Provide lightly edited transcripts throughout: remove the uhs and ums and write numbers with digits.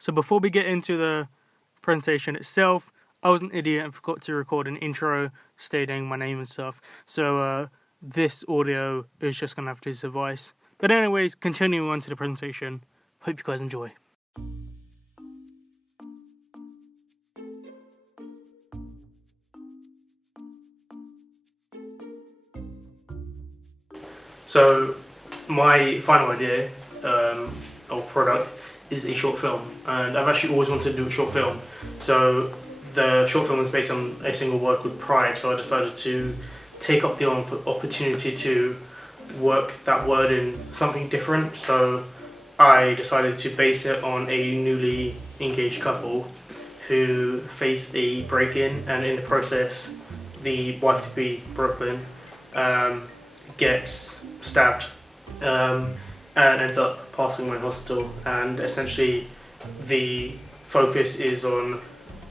So before we get into the presentation itself, I was an idiot and forgot to record an intro stating my name and stuff. So this audio is just going to have to suffice. But anyways, continuing on to the presentation. Hope you guys enjoy. So my final idea or product is a short film, and I've actually always wanted to do a short film. So the short film is based on a single word called pride, so I decided to take up the opportunity to work that word in something different. So I decided to base it on a newly engaged couple who faced a break-in, and in the process the wife-to-be, Brooklyn, gets stabbed and ends up passing away in hospital. And essentially the focus is on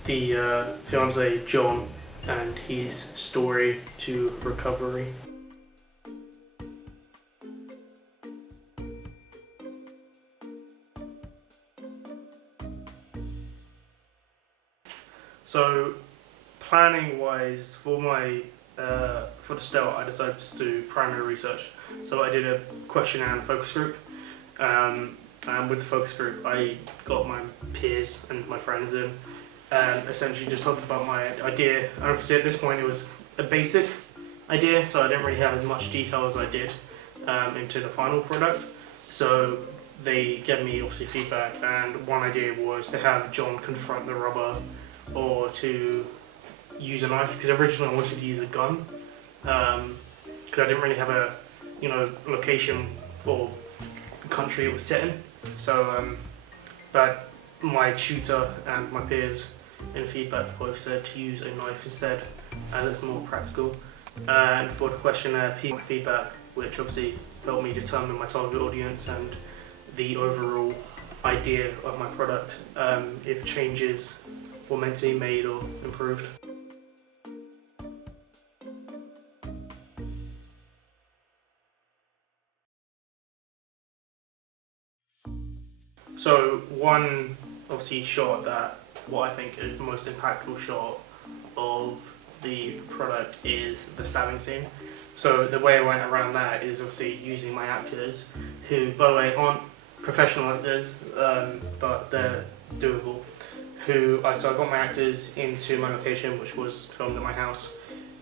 the fiancé John and his story to recovery. So planning wise, for the start, I decided to do primary research. So I did a questionnaire and focus group, and with the focus group I got my peers and my friends in, and essentially just talked about my idea. And obviously at this point it was a basic idea, so I didn't really have as much detail as I did into the final product. So they gave me obviously feedback, and one idea was to have John confront the robber, or to use a knife, because originally I wanted to use a gun, because I didn't really have a location or country it was set in. So but my tutor and my peers in feedback both said to use a knife instead, as it's more practical. And for the questionnaire, feedback, which obviously helped me determine my target audience and the overall idea of my product, if changes were meant to be made or improved. So one obviously shot that what I think is the most impactful shot of the product is the stabbing scene. So the way I went around that is obviously using my actors, who by the way aren't professional actors, but they're doable. So I got my actors into my location, which was filmed in my house,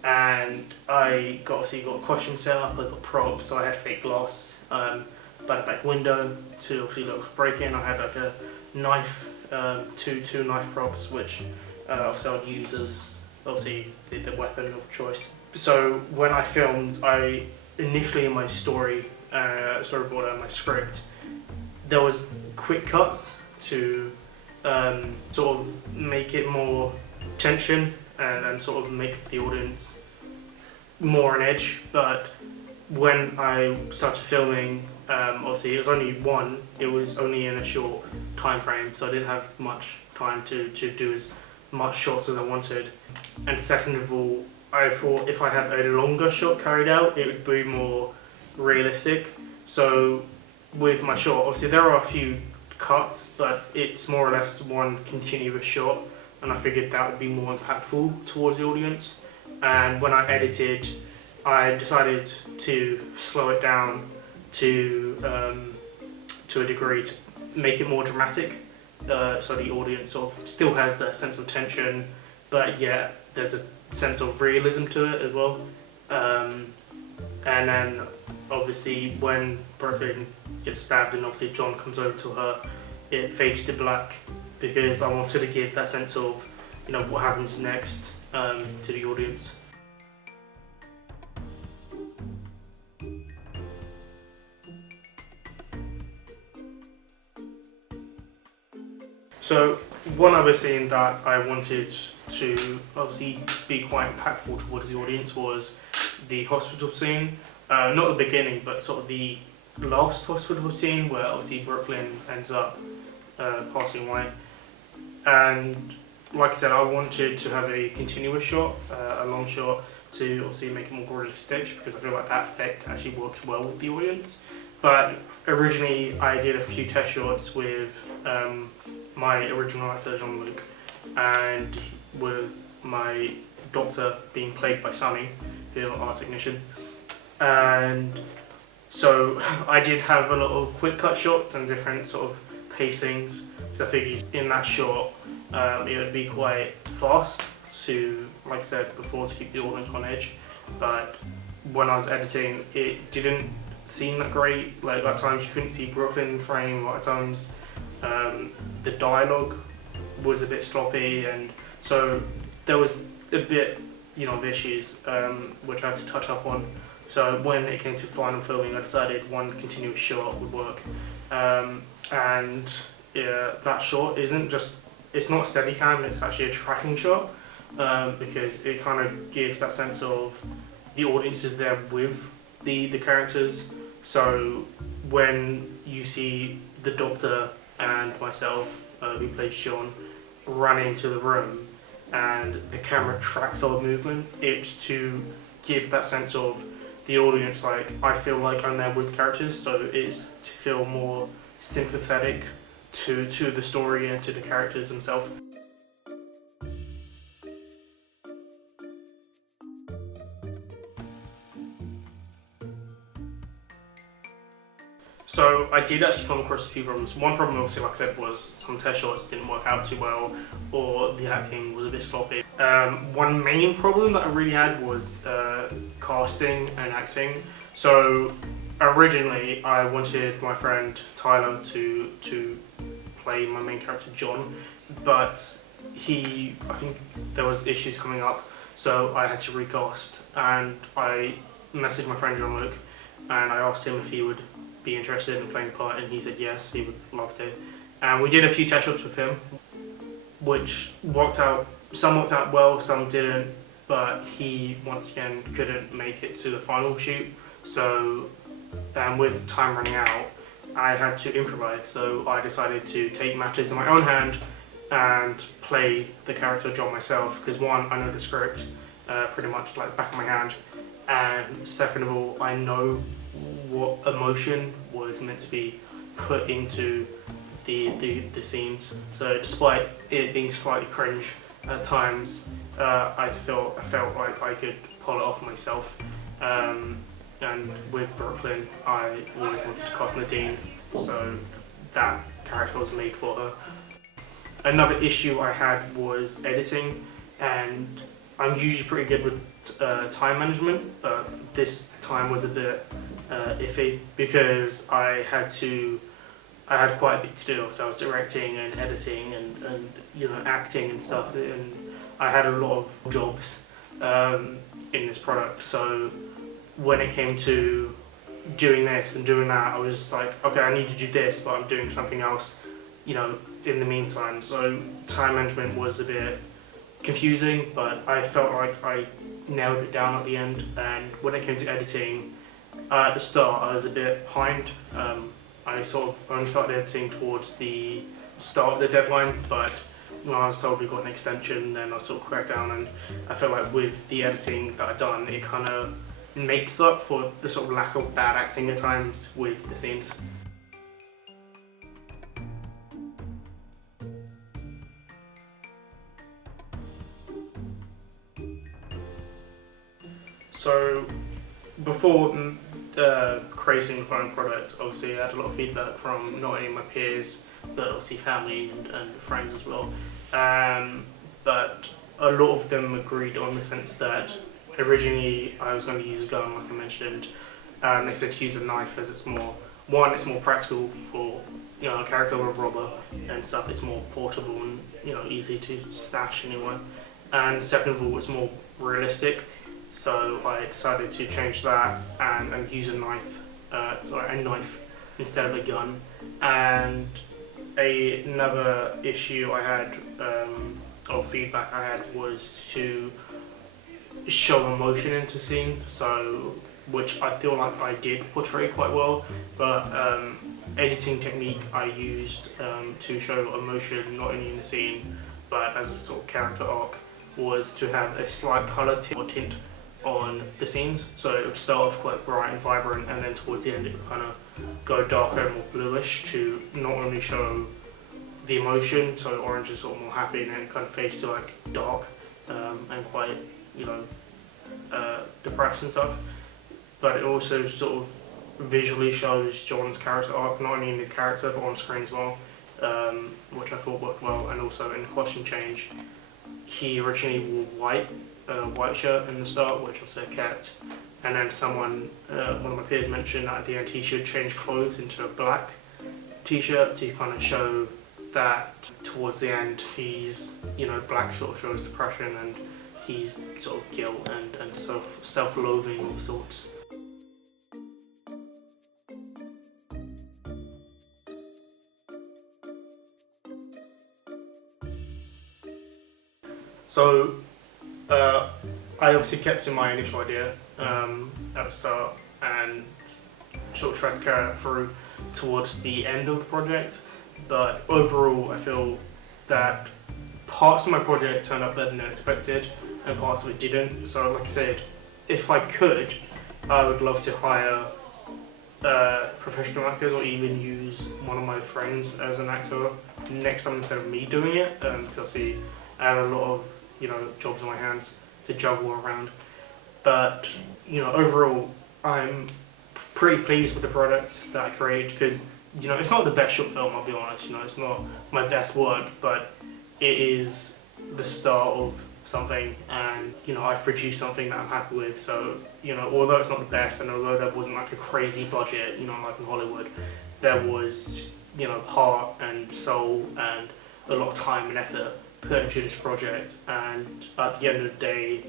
and I obviously got a costume set up, I got props, so I had fake glass, back window to obviously look break-in. I had like a knife, two knife props, which obviously I'd use as obviously the weapon of choice. So when I filmed, I initially in my storyboard and my script, there was quick cuts to sort of make it more tension and sort of make the audience more on edge. But when I started filming, obviously it was only in a short time frame, so I didn't have much time to do as much shots as I wanted. And second of all, I thought if I had a longer shot carried out, it would be more realistic. So with my shot, obviously there are a few cuts, but it's more or less one continuous shot, and I figured that would be more impactful towards the audience. And when I edited, I decided to slow it down to a degree to make it more dramatic, so the audience sort of still has that sense of tension, but yet there's a sense of realism to it as well. And then obviously when Brooklyn gets stabbed and obviously John comes over to her, it fades to black, because I wanted to give that sense of what happens next to the audience. So one other scene that I wanted to obviously be quite impactful towards the audience was the hospital scene. Not the beginning, but sort of the last hospital scene where obviously Brooklyn ends up passing away. And like I said, I wanted to have a continuous shot, a long shot, to obviously make it more realistic, because I feel like that effect actually works well with the audience. But originally I did a few test shots with my original actor Jean-Luc, and with my doctor being played by Sunny, the art technician. And so I did have a lot of quick cut shots and different sort of pacings. So I figured in that shot it would be quite fast to, like I said before, to keep the audience on edge. But when I was editing, it didn't seem that great. Like at times you couldn't see Brooklyn in frame. At times the dialogue was a bit sloppy, and so there was a bit, of issues which I had to touch up on. So when it came to final filming, I decided one continuous shot would work. And yeah, that shot it's not a steady cam, it's actually a tracking shot, because it kind of gives that sense of the audience is there with the characters. So when you see the doctor and myself, who plays Sean, run into the room and the camera tracks our movement, it's to give that sense of the audience, like, I feel like I'm there with the characters, so it's to feel more sympathetic to the story and to the characters themselves. So I did actually come across a few problems. One problem, obviously, like I said, was some test shots didn't work out too well, or the acting was a bit sloppy. One main problem that I really had was casting and acting. So originally I wanted my friend Tyler to play my main character John, but I think there was issues coming up, so I had to recast, and I messaged my friend Jean-Luc and I asked him if he would be interested in playing the part, and he said yes, he would love to. And we did a few test shots with him, which worked out. Some worked out well, some didn't, but he once again couldn't make it to the final shoot. So, with time running out, I had to improvise. So I decided to take matters in my own hand and play the character John myself, because one, I know the script pretty much like the back of my hand, and second of all, I know what emotion was meant to be put into the scenes. So despite it being slightly cringe at times, I felt like I could pull it off myself. And with Brooklyn, I always wanted to cast Nadine, so that character was made for her. Another issue I had was editing, and I'm usually pretty good with time management, but this time was a bit iffy, because I had quite a bit to do. So I was directing and editing and acting and stuff, and I had a lot of jobs in this product. So when it came to doing this and doing that, I was like, okay, I need to do this, but I'm doing something else, in the meantime. So time management was a bit confusing, but I felt like I nailed it down at the end. And when it came to editing, at the start I was a bit behind. I sort of only started editing towards the start of the deadline, but when I was told we got an extension, then I sort of cracked down, and I felt like with the editing that I'd done, it kind of makes up for the sort of lack of bad acting at times with the scenes. So before creating the final product, obviously I had a lot of feedback from not only my peers, but obviously family and friends as well. But a lot of them agreed on the sense that originally I was going to use a gun, like I mentioned, and they said to use a knife as it's more practical for a character of a robber and stuff. It's more portable and easy to stash anywhere. And second of all, it's more realistic. So I decided to change that and use a knife instead of a gun. And another issue I had, or feedback I had, was to show emotion into scene. So, which I feel like I did portray quite well, but editing technique I used to show emotion not only in the scene but as a sort of character arc was to have a slight colour tint on the scenes. So it would start off quite bright and vibrant, and then towards the end it would kind of go darker and more bluish to not only show the emotion. So orange is sort of more happy, and then it kind of fades to like dark and quite, you know, depressed and stuff. But it also sort of visually shows John's character arc, not only in his character but on screen as well, which I thought worked well. And also in the costume change, he originally wore white shirt in the start, which obviously I kept. And then one of my peers mentioned that at the end he should change clothes into a black t-shirt to kind of show that towards the end he's, you know, black sort of shows depression and he's sort of guilt and self-loathing of sorts. So I obviously kept to my initial idea at the start and sort of tried to carry that through towards the end of the project, but overall I feel that parts of my project turned out better than expected and parts of it didn't. So like I said, if I could, I would love to hire professional actors or even use one of my friends as an actor next time instead of me doing it, because obviously I have a lot of, you know, jobs on my hands to juggle around. But, you know, overall I'm pretty pleased with the product that I created, because, you know, it's not the best short film, I'll be honest, you know, it's not my best work, but it is the start of something, and, you know, I've produced something that I'm happy with. So, you know, although it's not the best, and although there wasn't like a crazy budget, you know, like in Hollywood, there was, you know, heart and soul and a lot of time and effort put into this project, and at the end of the day,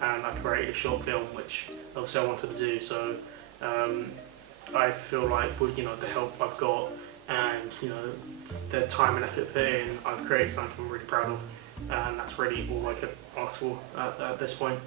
I created a short film, which obviously I wanted to do. So I feel like with, you know, the help I've got and, you know, the time and effort put in, I've created something I'm really proud of, and that's really all I could ask for at this point.